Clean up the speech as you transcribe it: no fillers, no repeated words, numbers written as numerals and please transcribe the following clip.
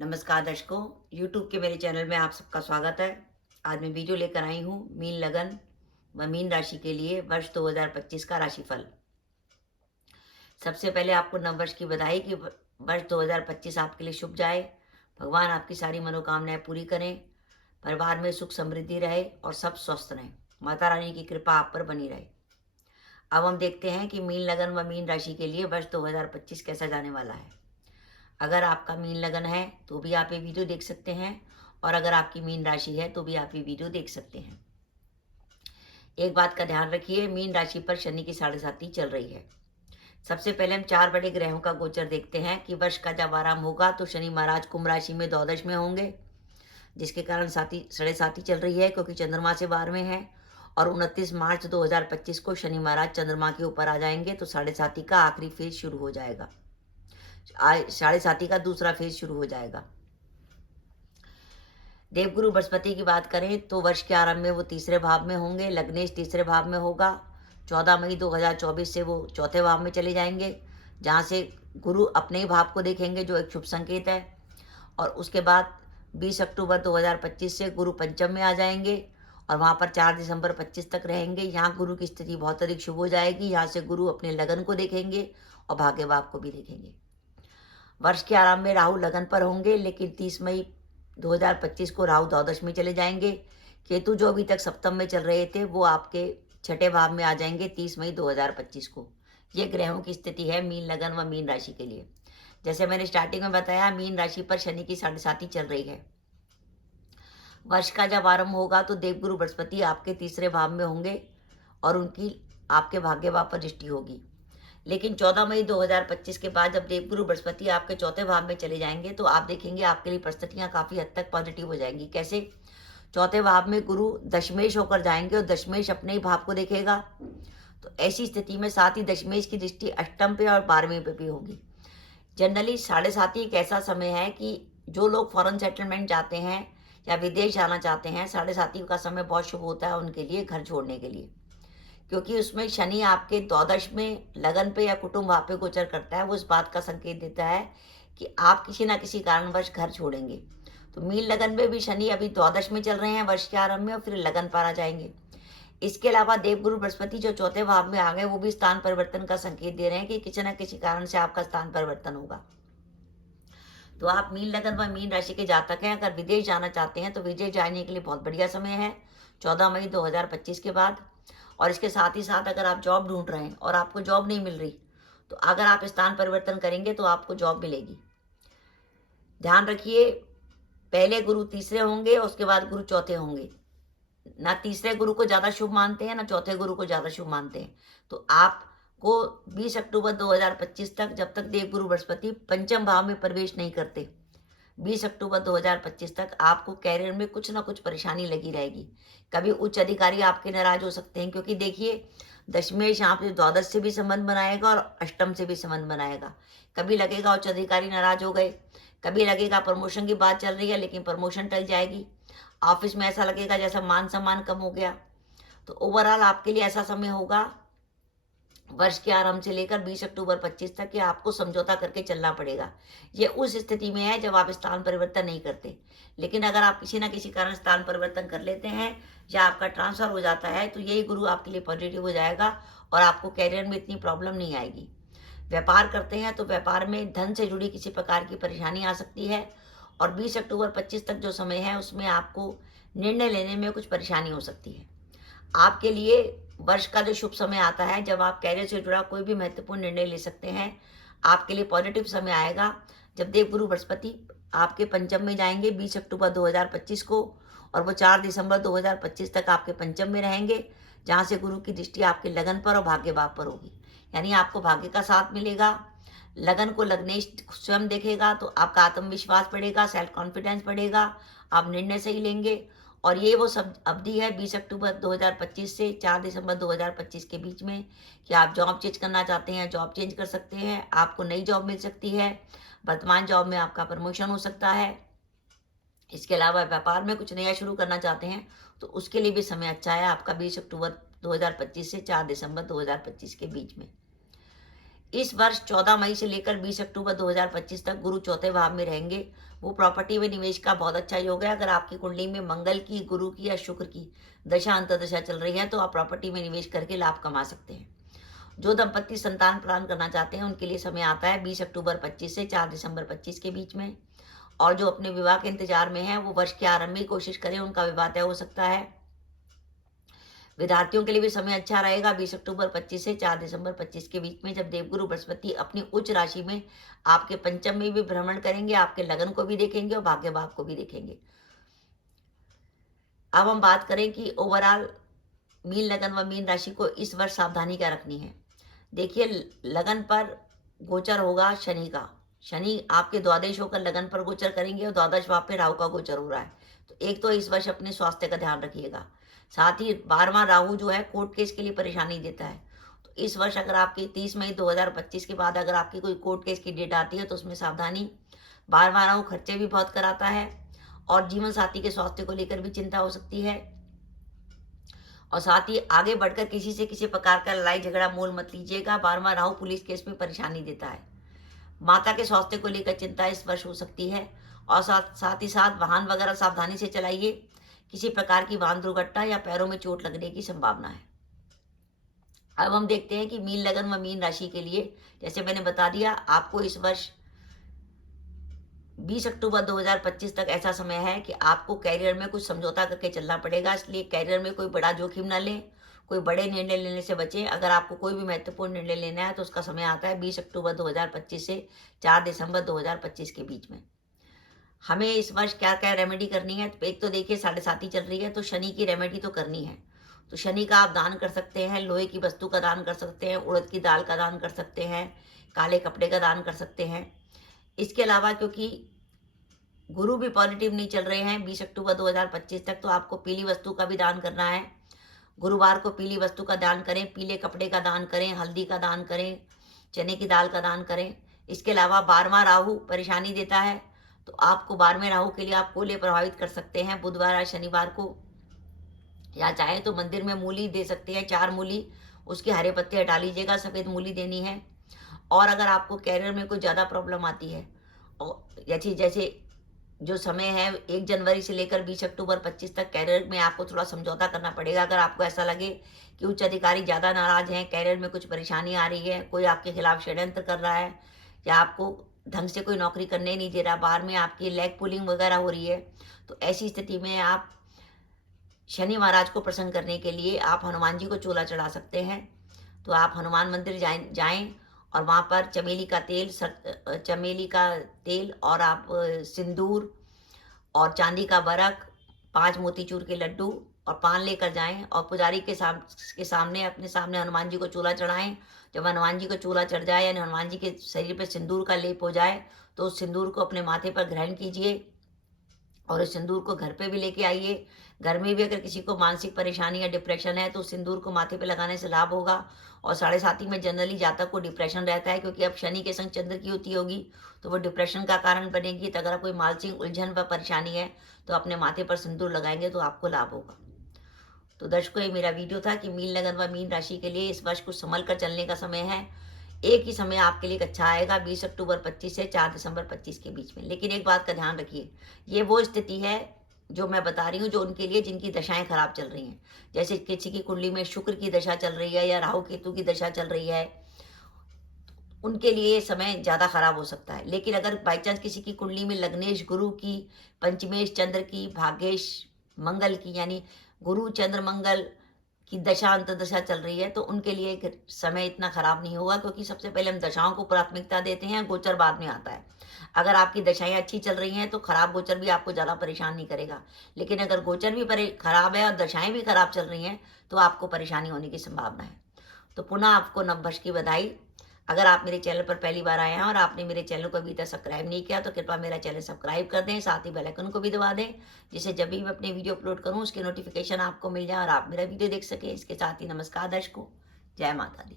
नमस्कार दर्शकों, YouTube के मेरे चैनल में आप सबका स्वागत है। आज मैं वीडियो लेकर आई हूँ मीन लगन व मीन राशि के लिए वर्ष 2025 का राशिफल। सबसे पहले आपको नववर्ष की बधाई कि वर्ष 2025 आपके लिए शुभ जाए। भगवान आपकी सारी मनोकामनाएं पूरी करें, परिवार में सुख समृद्धि रहे और सब स्वस्थ रहें। माता रानी की कृपा आप पर बनी रहे। अब हम देखते हैं कि मीन लगन व मीन राशि के लिए वर्ष 2025 कैसा जाने वाला है। अगर आपका मीन लगन है तो भी आप ये वीडियो देख सकते हैं, और अगर आपकी मीन राशि है तो भी आप ये वीडियो देख सकते हैं। एक बात का ध्यान रखिए, मीन राशि पर शनि की 7.5 चल रही है। सबसे पहले हम 4 बड़े ग्रहों का गोचर देखते हैं कि वर्ष का जब आरंभ होगा तो शनि महाराज कुंभ राशि में द्वादश में होंगे, जिसके कारण 7.5 चल रही है क्योंकि चंद्रमा से 12वें है। और 29 मार्च 2025 को शनि महाराज चंद्रमा के ऊपर आ जाएंगे, तो 7.5 का आखिरी फेज शुरू हो जाएगा। 7.5 का दूसरा फेज शुरू हो जाएगा। देवगुरु बृहस्पति की बात करें तो वर्ष के आरंभ में वो तीसरे भाव में होंगे, लग्नेश तीसरे भाव में होगा। 14 मई 2024 से वो चौथे भाव में चले जाएंगे, जहाँ से गुरु अपने ही भाव को देखेंगे, जो एक शुभ संकेत है। और उसके बाद 20 अक्टूबर 2025 से गुरु पंचम में आ जाएंगे और वहाँ पर 4 दिसंबर 25 तक रहेंगे। यहाँ गुरु की स्थिति बहुत अधिक शुभ हो जाएगी। यहाँ से गुरु अपने लगन को देखेंगे और भाग्य भाव को भी देखेंगे। वर्ष के आरंभ में राहु लगन पर होंगे, लेकिन 30 मई 2025 को राहु द्वादश में चले जाएंगे। केतु जो अभी तक सप्तम में चल रहे थे वो आपके छठे भाव में आ जाएंगे 30 मई 2025 को। ये ग्रहों की स्थिति है मीन लगन व मीन राशि के लिए। जैसे मैंने स्टार्टिंग में बताया, मीन राशि पर शनि की 7.5 चल रही है। वर्ष का जब आरंभ होगा तो देवगुरु बृहस्पति आपके तीसरे भाव में होंगे और उनकी आपके भाग्य भाव पर दृष्टि होगी। लेकिन 14 मई 2025 के बाद जब देवगुरु बृहस्पति आपके चौथे भाव में चले जाएंगे तो आप देखेंगे आपके लिए परिस्थितियां काफी हद तक पॉजिटिव हो जाएंगी। कैसे? चौथे भाव में गुरु दशमेश होकर जाएंगे और दशमेश अपने ही भाव को देखेगा। तो ऐसी स्थिति में साथ ही दशमेश की दृष्टि अष्टम पे और 12वें पे भी होगी। जनरली 7.5 एक ऐसा समय है कि जो लोग फॉरेन सेटलमेंट जाते हैं या विदेश जाना चाहते हैं, 7.5 का समय बहुत शुभ होता है उनके लिए, घर छोड़ने के लिए। क्योंकि उसमें शनि आपके द्वादश में लगन पे या कुटुंब भाव पे गोचर करता है, वो इस बात का संकेत देता है कि आप किसी ना किसी कारणवश घर छोड़ेंगे। तो मीन लगन में भी शनि अभी द्वादश में चल रहे हैं वर्ष के आरंभ में, और फिर लगन पर आ जाएंगे। इसके अलावा देवगुरु बृहस्पति जो चौथे भाव में आ गए, वो भी स्थान परिवर्तन का संकेत दे रहे हैं कि किसी न किसी कारण से आपका स्थान परिवर्तन होगा। तो आप मीन लगन व मीन राशि के जातक हैं, अगर विदेश जाना चाहते हैं तो विदेश जाने के लिए बहुत बढ़िया समय है 14 मई 2025 के बाद। और इसके साथ ही साथ अगर आप जॉब ढूंढ रहे हैं और आपको जॉब नहीं मिल रही, तो अगर आप स्थान परिवर्तन करेंगे तो आपको जॉब मिलेगी। ध्यान रखिए, पहले गुरु तीसरे होंगे, उसके बाद गुरु चौथे होंगे। ना तीसरे गुरु को ज्यादा शुभ मानते हैं, ना चौथे गुरु को ज्यादा शुभ मानते हैं। तो आपको 20 अक्टूबर 2025 तक, जब तक देवगुरु बृहस्पति पंचम भाव में प्रवेश नहीं करते, 20 अक्टूबर 2025 तक आपको कैरियर में कुछ ना कुछ परेशानी लगी रहेगी। कभी उच्च अधिकारी आपके नाराज हो सकते हैं, क्योंकि देखिए दशमेश यहाँ पे द्वादश से भी संबंध बनाएगा और अष्टम से भी संबंध बनाएगा। कभी लगेगा उच्च अधिकारी नाराज हो गए, कभी लगेगा प्रमोशन की बात चल रही है लेकिन प्रमोशन टल जाएगी। ऑफिस में ऐसा लगेगा जैसा मान सम्मान कम हो गया। तो ओवरऑल आपके लिए ऐसा समय होगा वर्ष के आरंभ से लेकर 20 अक्टूबर 25 तक कि आपको समझौता करके चलना पड़ेगा। ये उस स्थिति में है जब आप स्थान परिवर्तन नहीं करते। लेकिन अगर आप किसी न किसी कारण स्थान परिवर्तन कर लेते हैं या आपका ट्रांसफर हो जाता है, तो यही गुरु आपके लिए पॉजिटिव हो जाएगा और आपको कैरियर में इतनी प्रॉब्लम नहीं आएगी। व्यापार करते हैं तो व्यापार में धन से जुड़ी किसी प्रकार की परेशानी आ सकती है, और 20 अक्टूबर 25 तक जो समय है उसमें आपको निर्णय लेने में कुछ परेशानी हो सकती है। आपके लिए वर्ष का जो शुभ समय आता है जब आप कैरियर से जुड़ा कोई भी महत्वपूर्ण निर्णय ले सकते हैं, आपके लिए पॉजिटिव समय आएगा जब देवगुरु बृहस्पति आपके पंचम में जाएंगे 20 अक्टूबर 2025 को, और वो 4 दिसंबर 2025 तक आपके पंचम में रहेंगे, जहाँ से गुरु की दृष्टि आपके लगन पर और भाग्य भाव पर होगी। यानी आपको भाग्य का साथ मिलेगा। लगन को लग्नेश स्वयं देखेगा तो आपका आत्मविश्वास बढ़ेगा, सेल्फ कॉन्फिडेंस बढ़ेगा, आप निर्णय सही लेंगे। और ये वो सब अवधि है 20 अक्टूबर 2025 से 4 दिसंबर 2025 के बीच में कि आप जॉब चेंज करना चाहते हैं, जॉब चेंज कर सकते हैं, आपको नई जॉब मिल सकती है, वर्तमान जॉब में आपका प्रमोशन हो सकता है। इसके अलावा व्यापार में कुछ नया शुरू करना चाहते हैं तो उसके लिए भी समय अच्छा है आपका 20 अक्टूबर 2025 से 4 दिसंबर 2025 के बीच में। इस वर्ष 14 मई से लेकर 20 अक्टूबर 2025 तक गुरु चौथे भाव में रहेंगे। वो प्रॉपर्टी में निवेश का बहुत अच्छा योग है। अगर आपकी कुंडली में मंगल की, गुरु की या शुक्र की दशा अंतर्दशा चल रही है तो आप प्रॉपर्टी में निवेश करके लाभ कमा सकते हैं। जो दंपत्ति संतान प्रदान करना चाहते हैं उनके लिए समय आता है 20 अक्टूबर 25 से 4 दिसंबर 25 के बीच में। और जो अपने विवाह के इंतजार में है वो वर्ष के आरंभ में कोशिश करें, उनका विवाह तय हो सकता है। विद्यार्थियों के लिए भी समय अच्छा रहेगा 20 अक्टूबर 25 से 4 दिसंबर 25 के बीच में, जब देवगुरु बृहस्पति अपनी उच्च राशि में आपके पंचम में भी भ्रमण करेंगे, आपके लगन को भी देखेंगे और भाग्य भाव को भी देखेंगे। अब हम बात करें कि ओवरऑल मीन लगन व मीन राशि को इस वर्ष सावधानी क्या रखनी है। देखिए, लगन पर गोचर होगा शनि का। शनि आपके द्वादश होकर लगन पर गोचर करेंगे और द्वादश भाव पे राहु का गोचर हो रहा है। तो एक तो इस वर्ष अपने स्वास्थ्य का ध्यान रखिएगा। साथ ही 12वां राहु जो है कोर्ट केस के लिए परेशानी देता है। तो इस वर्ष अगर आपकी 30 मई 2025 के बाद अगर आपकी कोई कोर्ट केस की डेट आती है तो उसमें सावधानी। 12वां राहु खर्चे भी बहुत कराता है और जीवन साथी के स्वास्थ्य को लेकर भी चिंता हो सकती है। और साथ ही आगे बढ़कर किसी से किसी प्रकार का लड़ाई झगड़ा मोल मत लीजिएगा। 12वां राहु पुलिस केस में परेशानी देता है। माता के स्वास्थ्य को लेकर चिंता इस वर्ष हो सकती है। और साथ ही साथ वाहन वगैरह सावधानी से चलाइए। किसी प्रकार की वाहन दुर्घटना या पैरों में चोट लगने की संभावना है। अब हम देखते हैं कि मीन लगन व मीन राशि के लिए, जैसे मैंने बता दिया, आपको इस वर्ष 20 अक्टूबर 2025 तक ऐसा समय है कि आपको कैरियर में कुछ समझौता करके चलना पड़ेगा। इसलिए कैरियर में कोई बड़ा जोखिम ना लें, कोई बड़े निर्णय लेने से बचें। अगर आपको कोई भी महत्वपूर्ण निर्णय लेना है तो उसका समय आता है 20 अक्टूबर 2025 से 4 दिसंबर 2025 के बीच में। हमें इस वर्ष क्या क्या रेमेडी करनी है। तो एक तो देखिए, 7.5 चल रही है तो शनि की रेमेडी तो करनी है। तो शनि का आप दान कर सकते हैं, लोहे की वस्तु का दान कर सकते हैं, उड़द की दाल का दान कर सकते हैं, काले कपड़े का दान कर सकते हैं। इसके अलावा क्योंकि गुरु भी पॉजिटिव नहीं चल रहे हैं 20 अक्टूबर 2025 तक, तो आपको पीली वस्तु का भी दान करना है। गुरुवार को पीली वस्तु का दान करें, पीले कपड़े का दान करें, हल्दी का दान करें, चने की दाल का दान करें। इसके अलावा 12वां राहु परेशानी देता है तो आपको 12वें राहु के लिए आप कोले प्रभावित कर सकते हैं बुधवार या शनिवार को, या चाहे तो मंदिर में मूली दे सकते हैं, 4 मूली, उसके हरे पत्ते हटा लीजिएगा, सफ़ेद मूली देनी है। और अगर आपको कैरियर में कोई ज़्यादा प्रॉब्लम आती है और जैसे जो समय है 1 जनवरी से लेकर 20 अक्टूबर 25 तक कैरियर में आपको थोड़ा समझौता करना पड़ेगा। अगर आपको ऐसा लगे कि उच्च अधिकारी ज़्यादा नाराज हैं, कैरियर में कुछ परेशानी आ रही है, कोई आपके खिलाफ षड्यंत्र कर रहा है या आपको ढंग से कोई नौकरी करने नहीं दे रहा, बाहर में आपकी लेग पुलिंग वगैरह हो रही है, तो ऐसी स्थिति में आप शनि महाराज को प्रसन्न करने के लिए आप हनुमान जी को चूल्हा चढ़ा सकते हैं। तो आप हनुमान मंदिर जाएं और वहाँ पर चमेली का तेल और आप सिंदूर और चांदी का बरक, 5 मोतीचूर के लड्डू और पान लेकर जाएं और पुजारी के सामने अपने सामने हनुमान जी को चूल्हा चढ़ाएं। जब हनुमान जी को चूल्हा चढ़ जाए यानी हनुमान जी के शरीर पर सिंदूर का लेप हो जाए तो उस सिंदूर को अपने माथे पर ग्रहण कीजिए और उस सिंदूर को घर पे भी लेके आइए। घर में भी अगर किसी को मानसिक परेशानी या डिप्रेशन है तो उस सिंदूर को माथे पे लगाने से लाभ होगा। और 7.5 में जनरली जातक को डिप्रेशन रहता है क्योंकि अब शनि के संग चंद्र की युति होगी तो वो डिप्रेशन का कारण बनेगी। तो अगर कोई मानसिक उलझन व परेशानी है तो अपने माथे पर सिंदूर लगाएंगे तो आपको लाभ होगा। तो दर्शकों, ये मेरा वीडियो था कि मीन लगन व मीन राशि के लिए इस वर्ष कुछ संभल कर चलने का समय है। एक ही समय आपके लिए अच्छा आएगा 20 अक्टूबर 25 से 4 दिसंबर 25 के बीच में। लेकिन एक बात का ध्यान रखिए, ये वो स्थिति है जो मैं बता रही हूँ जो उनके लिए जिनकी दशाएं खराब चल रही हैं। जैसे किसी की कुंडली में शुक्र की दशा चल रही है या राहु केतु की दशा चल रही है, उनके लिए ये समय ज़्यादा खराब हो सकता है। लेकिन अगर बाई चांस किसी की कुंडली में लग्नेश गुरु की, पंचमेश चंद्र की, भाग्येश मंगल की, यानी गुरु चंद्र मंगल की दशा अंतर्दशा चल रही है तो उनके लिए समय इतना खराब नहीं होगा, क्योंकि सबसे पहले हम दशाओं को प्राथमिकता देते हैं, गोचर बाद में आता है। अगर आपकी दशाएं अच्छी चल रही हैं तो खराब गोचर भी आपको ज़्यादा परेशान नहीं करेगा। लेकिन अगर गोचर भी खराब है और दशाएं भी खराब चल रही हैं तो आपको परेशानी होने की संभावना है। तो पुनः आपको नववर्ष की बधाई। अगर आप मेरे चैनल पर पहली बार आए हैं और आपने मेरे चैनल को अभी तक सब्सक्राइब नहीं किया तो कृपया मेरा चैनल सब्सक्राइब कर दें, साथ ही बेल आइकन को भी दबा दें, जिससे जब भी मैं अपने वीडियो अपलोड करूं उसकी नोटिफिकेशन आपको मिल जाए और आप मेरा वीडियो देख सकें। इसके साथ ही नमस्कार दर्शकों, जय माता दी।